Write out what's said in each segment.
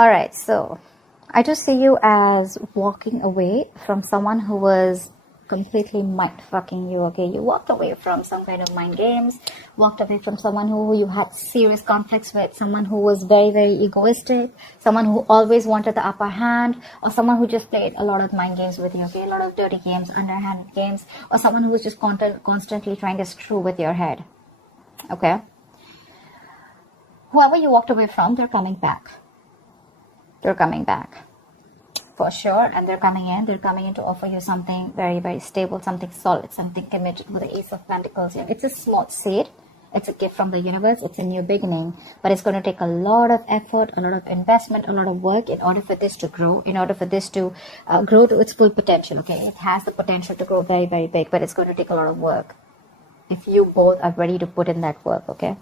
All right, so I just see you as walking away from someone who was completely mind fucking you. Okay, you walked away from some kind of mind games, walked away from someone who you had serious conflicts with, someone who was very, very egoistic, someone who always wanted the upper hand, or someone who just played a lot of mind games with you. Okay, a lot of dirty games, underhand games, or someone who was just constantly trying to screw with your head. Okay, whoever you walked away from, they're coming back. They're coming back for sure, and they're coming in to offer you something very, very stable, something solid, something committed. With the Ace of Pentacles here, it's a small seed, it's a gift from the universe, it's a new beginning, but it's going to take a lot of effort, a lot of investment, a lot of work in order for this to grow, in order for this to grow to its full potential. Okay, it has the potential to grow very, very big, but it's going to take a lot of work if you both are ready to put in that work. Okay,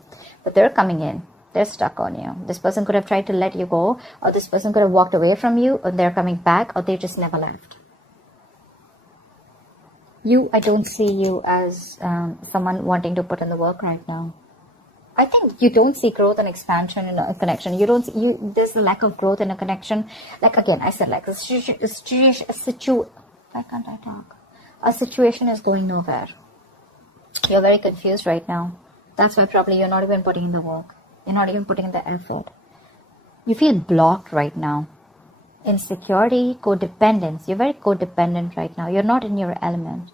but they're coming in. They're stuck on you. This person could have tried to let you go, or this person could have walked away from you, or they're coming back, or they just never left. I don't see you as someone wanting to put in the work right now. I think you don't see growth and expansion in a connection. There's a lack of growth in a connection. Like again, I said, like a situation is going nowhere. You're very confused right now. That's why probably you're not even putting in the work. You're not even putting in the effort. You feel blocked right now. Insecurity, codependence. You're very codependent right now. You're not in your element.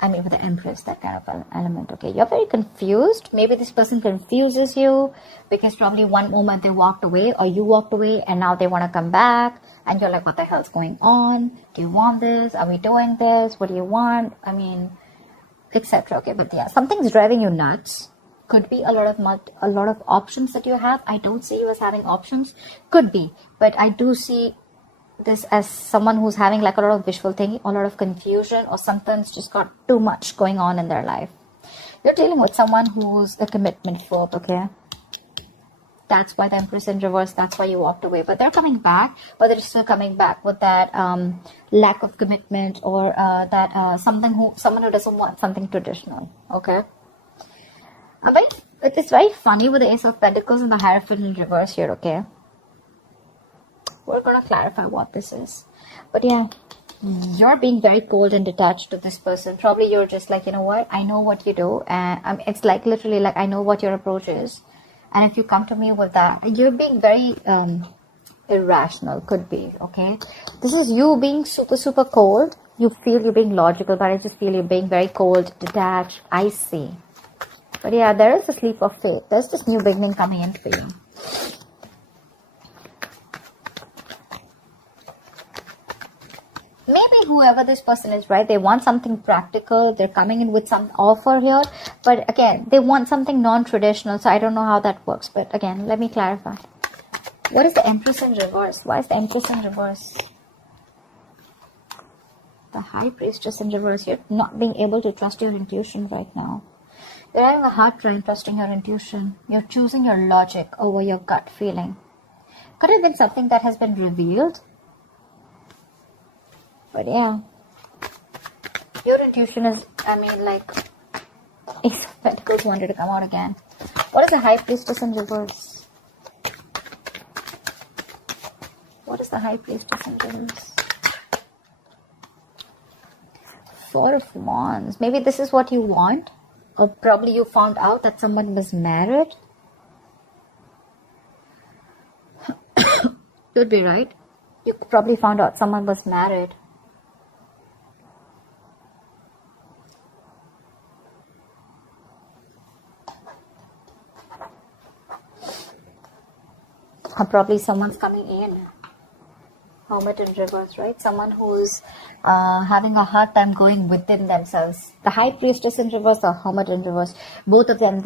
I mean, with the Empress, that kind of element. Okay, you're very confused. Maybe this person confuses you because probably one moment they walked away, or you walked away, and now they want to come back, and you're like, what the hell's going on? Do you want this? Are we doing this? What do you want? I mean, etc. Okay, but yeah, something's driving you nuts. Could be a lot of options that you have. I don't see you as having options. Could be, but I do see this as someone who's having like a lot of visual thinking, a lot of confusion, or something's just got too much going on in their life. You're dealing with someone who's a commitment phobe. Okay, that's why the Empress in reverse. That's why you walked away. But they're coming back, but they're still coming back with that lack of commitment, or someone who doesn't want something traditional. Okay, but it's very funny with the Ace of Pentacles and the Hierophant in reverse here. Okay, we're gonna clarify what this is. But yeah, you're being very cold and detached to this person. Probably you're just like, you know what? I know what you do, and it's like literally like I know what your approach is. And if you come to me with that, you're being very irrational, could be, okay? This is you being super, super cold. You feel you're being logical, but I just feel you're being very cold, detached, icy. But yeah, there is a leap of faith. There's this new beginning coming in for you. Maybe whoever this person is, right, they want something practical. They're coming in with some offer here. But again, they want something non-traditional. So I don't know how that works. But again, let me clarify. What is the Empress in reverse? Why is the Empress in reverse? The High Priestess in reverse. You're not being able to trust your intuition right now. You're having a hard time trusting your intuition. You're choosing your logic over your gut feeling. Could have been something that has been revealed. But yeah, your intuition is, I mean, like, Ace of Pentacles wanted to come out again. What is the High Priestess in reverse? What is the High Priestess in reverse? Four of Wands. Maybe this is what you want. Or probably you found out that someone was married. Could be, right? You probably found out someone was married. Probably someone's coming in. Hermit in reverse, right? Someone who's having a hard time going within themselves. The High Priestess in reverse, the Hermit in reverse. Both of them,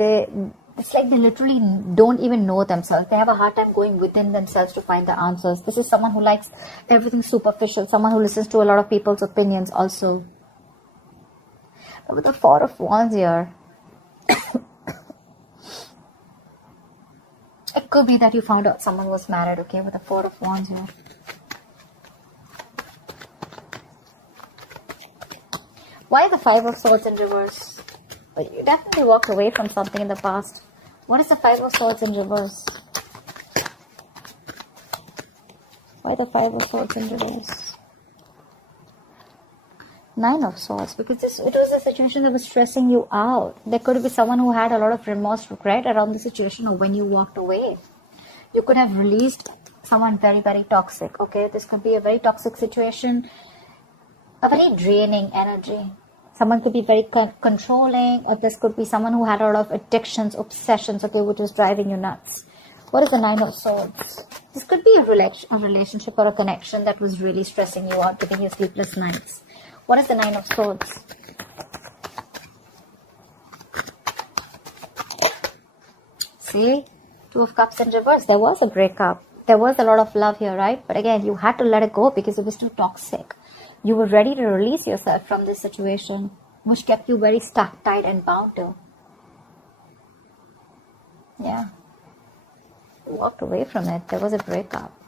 it's like they literally don't even know themselves. They have a hard time going within themselves to find the answers. This is someone who likes everything superficial. Someone who listens to a lot of people's opinions also. But with the Four of Wands here, it could be that you found out someone was married, okay, with the Four of Wands here. Why the Five of Swords in reverse? But you definitely walked away from something in the past. What is the Five of Swords in reverse? Why the Five of Swords in reverse? Nine of Swords, because it was a situation that was stressing you out. There could be someone who had a lot of remorse, regret around the situation or when you walked away. You could have released someone very, very toxic, okay? This could be a very toxic situation, a very draining energy. Someone could be very controlling, or this could be someone who had a lot of addictions, obsessions, okay, which is driving you nuts. What is the Nine of Swords? This could be a relationship or a connection that was really stressing you out, giving you sleepless nights. What is the Nine of Swords? See? Two of Cups in reverse. There was a breakup. There was a lot of love here, right? But again, you had to let it go because it was too toxic. You were ready to release yourself from this situation, which kept you very stuck, tight, and bound to. Yeah. You walked away from it. There was a breakup.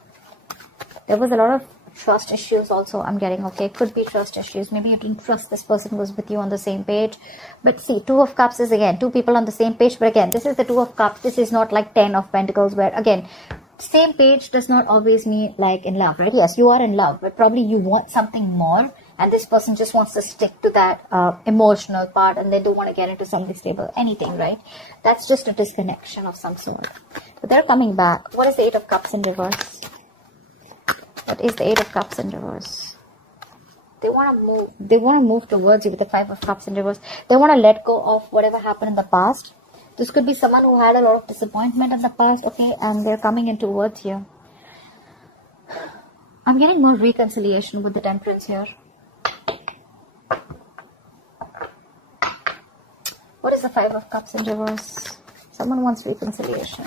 There was a lot of trust issues also, I'm getting, okay? Could be trust issues. Maybe you didn't trust this person who was with you on the same page. But see, Two of Cups is, again, two people on the same page. But again, this is the Two of Cups. This is not like 10 of Pentacles where, again, same page does not always mean like in love, right? Yes, you are in love, but probably you want something more. And this person just wants to stick to that emotional part, and they don't want to get into something stable, anything, right? That's just a disconnection of some sort. But they're coming back. What is the Eight of Cups in reverse? What is the Eight of Cups in reverse? They want to move. They want to move towards you with the Five of Cups in reverse. They want to let go of whatever happened in the past. This could be someone who had a lot of disappointment in the past, okay? And they're coming in towards you. I'm getting more reconciliation with the Temperance here. What is the Five of Cups in reverse? Someone wants reconciliation.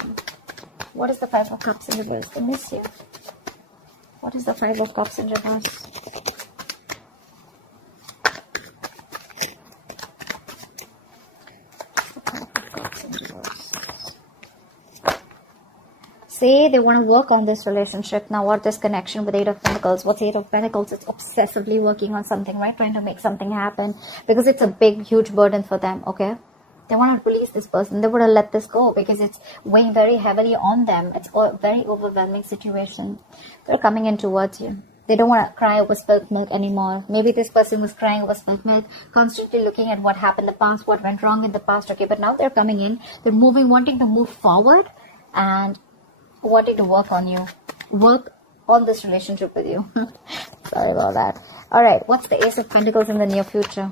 What is the Five of Cups in reverse? They miss you. What is the Five of Cups in reverse? Say they want to work on this relationship now, or this connection with Eight of Pentacles. What's Eight of Pentacles? It's obsessively working on something, right? Trying to make something happen because it's a big, huge burden for them, okay? They want to release this person. They want to let this go because it's weighing very heavily on them. It's a very overwhelming situation. They're coming in towards you. They don't want to cry over spilt milk anymore. Maybe this person was crying over spilt milk, constantly looking at what happened in the past, what went wrong in the past, okay? But now they're coming in. They're moving, wanting to move forward and wanting to work on you. Work on this relationship with you. Sorry about that. All right. What's the Ace of Pentacles in the near future?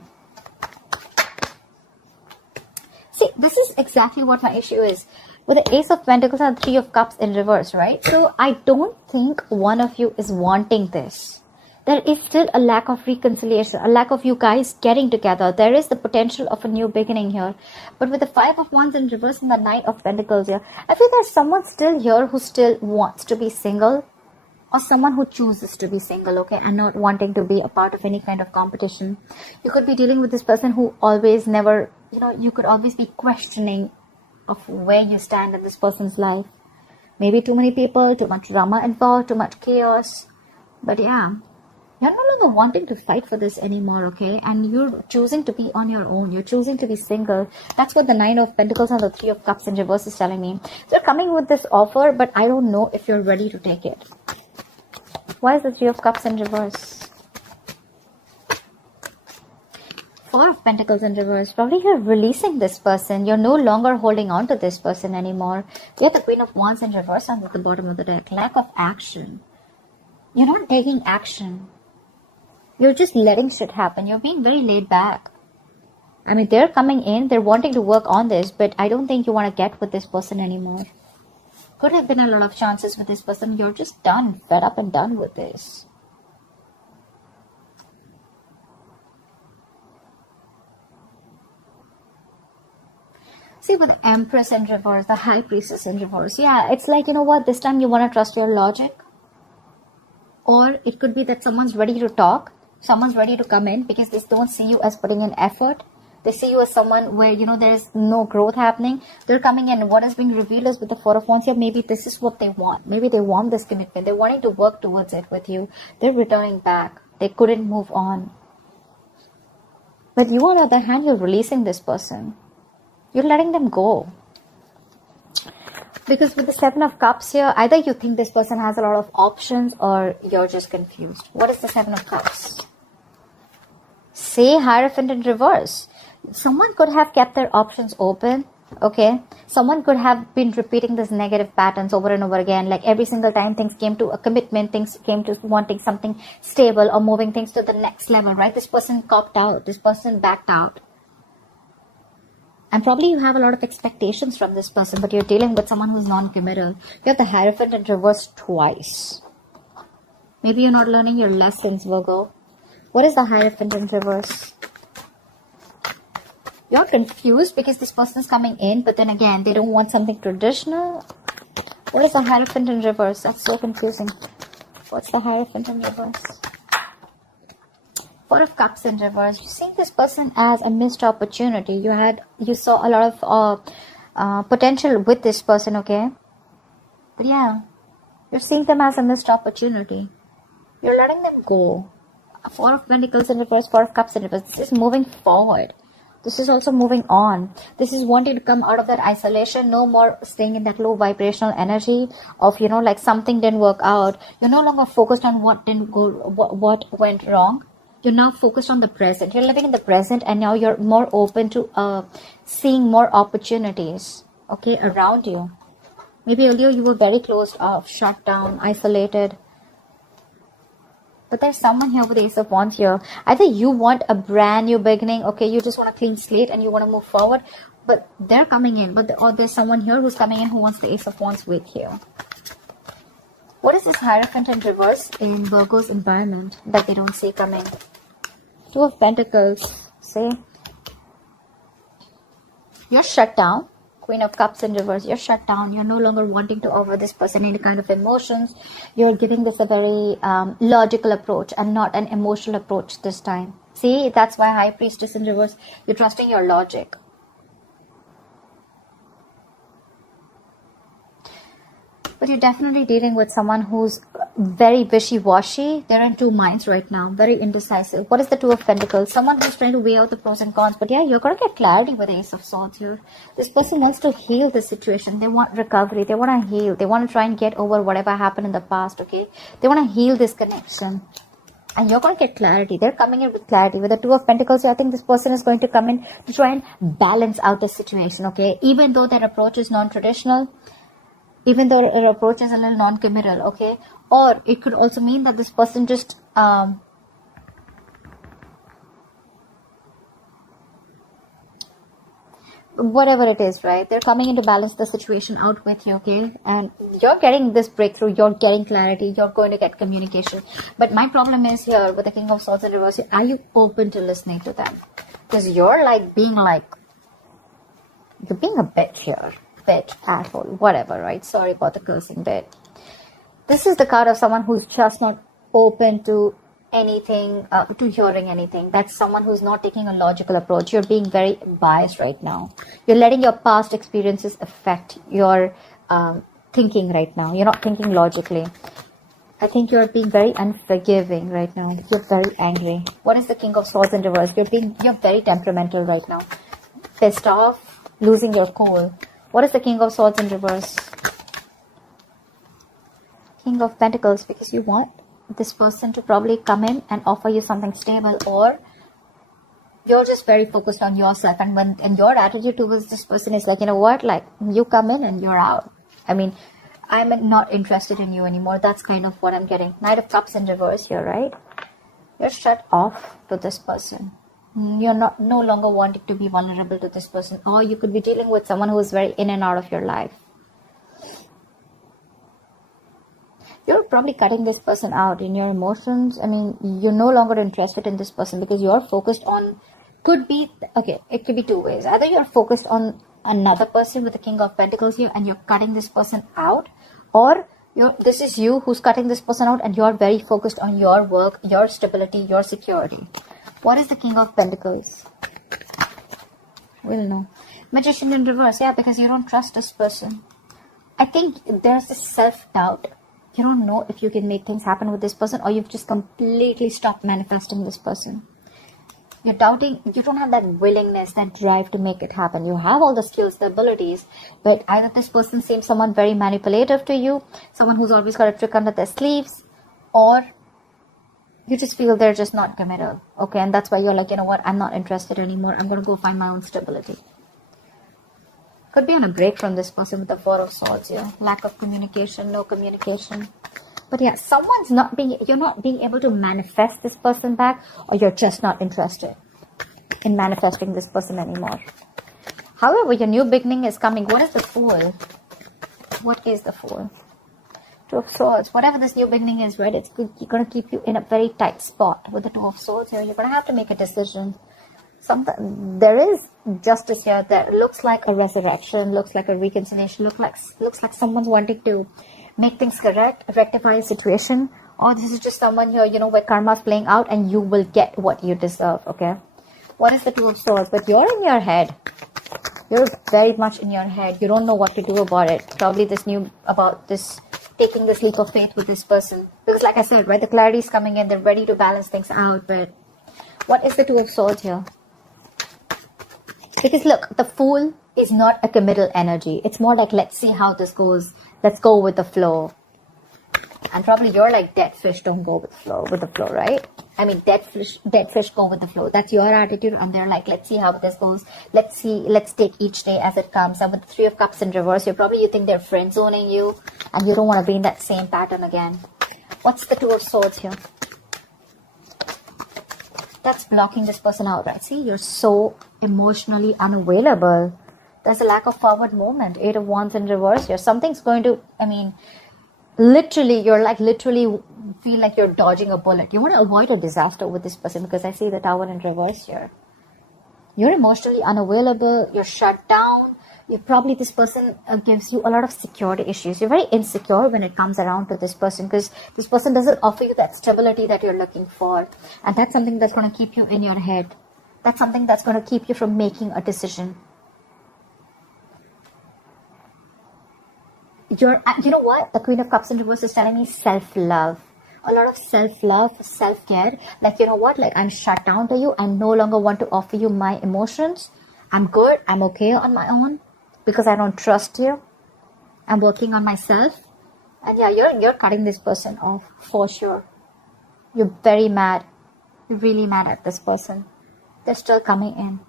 See, this is exactly what my issue is. With the Ace of Pentacles and Three of Cups in reverse, right? So I don't think one of you is wanting this. There is still a lack of reconciliation, a lack of you guys getting together. There is the potential of a new beginning here. But with the Five of Wands in reverse and the Knight of Pentacles here, I feel there's someone still here who still wants to be single, or someone who chooses to be single, okay, and not wanting to be a part of any kind of competition. You could be dealing with this person who always never, you could always be questioning of where you stand in this person's life. Maybe too many people, too much drama involved, too much chaos. But yeah, you're no longer wanting to fight for this anymore, okay? And you're choosing to be on your own. You're choosing to be single. That's what the Nine of Pentacles and the Three of Cups in reverse is telling me. So you're coming with this offer, but I don't know if you're ready to take it. Why is the Three of Cups in reverse? Four of Pentacles in reverse. Probably you're releasing this person. You're no longer holding on to this person anymore. We have the Queen of Wands in reverse and at the bottom of the deck. Lack of action. You're not taking action. You're just letting shit happen. You're being very laid back. I mean, they're coming in. They're wanting to work on this. But I don't think you want to get with this person anymore. Could have been a lot of chances with this person. You're just done. Fed up and done with this. See, with the Empress in reverse, the High Priestess in reverse. Yeah, it's like, you know what? This time you want to trust your logic. Or it could be that someone's ready to talk. Someone's ready to come in because they don't see you as putting in effort. They see you as someone where, there's no growth happening. They're coming in. What is being revealed is with the Four of Wands here, maybe this is what they want. Maybe they want this commitment. They're wanting to work towards it with you. They're returning back. They couldn't move on. But you, on the other hand, you're releasing this person. You're letting them go. Because with the Seven of Cups here, either you think this person has a lot of options or you're just confused. What is the Seven of Cups? Say Hierophant in reverse. Someone could have kept their options open. Okay, someone could have been repeating this negative patterns over and over again. Like every single time things came to a commitment, things came to wanting something stable or moving things to the next level, right? This person cocked out. This person backed out. And probably you have a lot of expectations from this person, but you're dealing with someone who's non-committal. You have the Hierophant in reverse twice. Maybe you're not learning your lessons, Virgo. What is the Hierophant in reverse? You're confused because this person is coming in, but then again, they don't want something traditional. What is the Hierophant in reverse? That's so confusing. What's the Hierophant in reverse? Four of Cups in reverse. You're seeing this person as a missed opportunity. You saw a lot of potential with this person, okay? But yeah, you're seeing them as a missed opportunity. You're letting them go. Four of Pentacles in reverse, Four of Cups in reverse. This is moving forward. This is also moving on. This is wanting to come out of that isolation. No more staying in that low vibrational energy of, like something didn't work out. You're no longer focused on what didn't go, what went wrong. You're now focused on the present. You're living in the present, and now you're more open to seeing more opportunities, okay, around you. Maybe earlier you were very closed off, shut down, isolated. But there's someone here with the Ace of Wands here. Either you want a brand new beginning, okay, you just want a clean slate and you want to move forward, but they're coming in. Or there's someone here who's coming in who wants the Ace of Wands with you. What is this Hierophant in reverse in Virgo's environment that they don't see coming? Two of Pentacles. Say, you're shut down. Queen of Cups in reverse. You're shut down. You're no longer wanting to offer this person any kind of emotions. You're giving this a very logical approach and not an emotional approach this time. See, that's why High Priestess in reverse. You're trusting your logic. But you're definitely dealing with someone who's very wishy-washy. They're in two minds right now. Very indecisive. What is the Two of Pentacles? Someone who's trying to weigh out the pros and cons. But yeah, you're going to get clarity with the Ace of Swords here. This person wants to heal the situation. They want recovery. They want to heal. They want to try and get over whatever happened in the past, okay? They want to heal this connection. And you're going to get clarity. They're coming in with clarity. With the Two of Pentacles, I think this person is going to come in to try and balance out the situation, okay? Even though their approach is non-traditional, even though their approach is a little non-committal, okay? Or it could also mean that this person just whatever it is, right? They're coming in to balance the situation out with you, okay? And you're getting this breakthrough, you're getting clarity, you're going to get communication. But my problem is here with the King of Swords in reverse, are you open to listening to them? Because you're being a bitch here. Bitch, asshole, whatever, right? Sorry about the cursing bit. This is the card of someone who's just not open to anything, to hearing anything. That's someone who's not taking a logical approach. You're being very biased right now. You're letting your past experiences affect your thinking right now. You're not thinking logically. I think you're being very unforgiving right now. You're very angry. What is the King of Swords in reverse? You're very temperamental right now. Pissed off, losing your cool. What is the King of Swords in reverse? King of Pentacles, because you want this person to probably come in and offer you something stable, or you're just very focused on yourself, and your attitude towards this person is like, you know what, like, you come in and you're out. I mean, I'm not interested in you anymore. That's kind of what I'm getting. Knight of Cups in reverse here, right? You're shut off to this person. You're no longer wanting to be vulnerable to this person, or you could be dealing with someone who is very in and out of your life. You're probably cutting this person out in your emotions. I mean, you're no longer interested in this person because you're focused on, it could be two ways. Either you're focused on another person with the King of Pentacles here and you're cutting this person out, or this is you who's cutting this person out and you're very focused on your work, your stability, your security. What is the King of Pentacles? We'll know. Magician in reverse. Yeah, because you don't trust this person. I think there's this self-doubt. You don't know if you can make things happen with this person, or you've just completely stopped manifesting this person. You're doubting, you don't have that willingness, that drive to make it happen. You have all the skills, the abilities, but either this person seems someone very manipulative to you, someone who's always got a trick under their sleeves, or you just feel they're just not committed. Okay, and that's why you're like, you know what, I'm not interested anymore. I'm going to go find my own stability. Could be on a break from this person with the Four of Swords here. Lack of communication, no communication. But yeah, you're not being able to manifest this person back, or you're just not interested in manifesting this person anymore. However, your new beginning is coming. What is the Fool? What is the Fool? Two of Swords. Whatever this new beginning is, right? It's good. You're going to keep you in a very tight spot with the Two of Swords here. You're going to have to make a decision. There is justice here. That looks like a resurrection, looks like a reconciliation, looks like someone's wanting to make things correct, rectify a situation, or this is just someone here, you know, where karma's playing out and you will get what you deserve. Okay, what is the Two of Swords? But you're in your head. You're very much in your head. You don't know what to do about it. Probably taking this leap of faith with this person, because like I said, right, the clarity is coming in. They're ready to balance things out. But what is the Two of Swords here? Because look, the Fool is not a committal energy. It's more like, let's see how this goes. Let's go with the flow. And probably you're like, dead fish don't go with the flow, right? I mean, dead fish go with the flow. That's your attitude. And they're like, let's see how this goes. Let's take each day as it comes. And with the Three of Cups in reverse, you think they're friend zoning you, and you don't want to be in that same pattern again. What's the Two of Swords here? That's blocking this person out, right? See, you're so emotionally unavailable. There's a lack of forward movement. Eight of Wands in reverse here. Something's going to, I mean, literally feel like you're dodging a bullet. You want to avoid a disaster with this person, because I see the Tower in reverse here. You're emotionally unavailable. You're shut down. This person gives you a lot of security issues. You're very insecure when it comes around to this person, because this person doesn't offer you that stability that you're looking for. And that's something that's going to keep you in your head. That's something that's going to keep you from making a decision. You know what? The Queen of Cups in reverse is telling me self-love. A lot of self-love, self-care. Like, you know what? Like, I'm shut down to you. I no longer want to offer you my emotions. I'm good. I'm okay on my own, because I don't trust you. I'm working on myself. And yeah, you're cutting this person off for sure. You're very mad. You're really mad at this person. They're still coming in.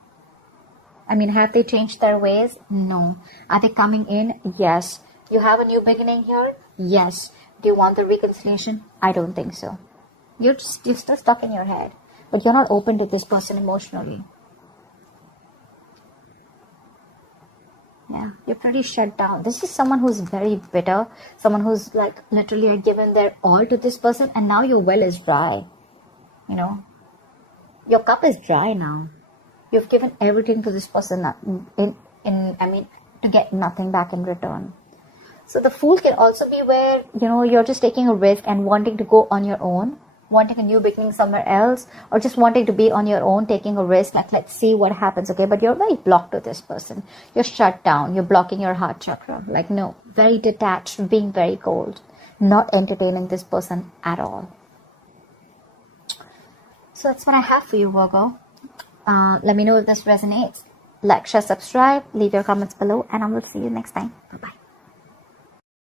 I mean, have they changed their ways? No. Are they coming in? Yes. You have a new beginning here? Yes. Do you want the reconciliation? I don't think so. You're still stuck in your head. But you're not open to this person emotionally. Yeah, you're pretty shut down. This is someone who's very bitter. Someone who's like literally given their all to this person, and now your well is dry. You know, your cup is dry now. You've given everything to this person to get nothing back in return. So the Fool can also be where, you know, you're just taking a risk and wanting to go on your own, wanting a new beginning somewhere else, or just wanting to be on your own, taking a risk, like, let's see what happens, okay? But you're very blocked to this person. You're shut down. You're blocking your heart chakra. Like, no, very detached, being very cold, not entertaining this person at all. So that's what I have for you, Virgo. Let me know if this resonates. Like, share, subscribe, leave your comments below, and I will see you next time. Bye-bye.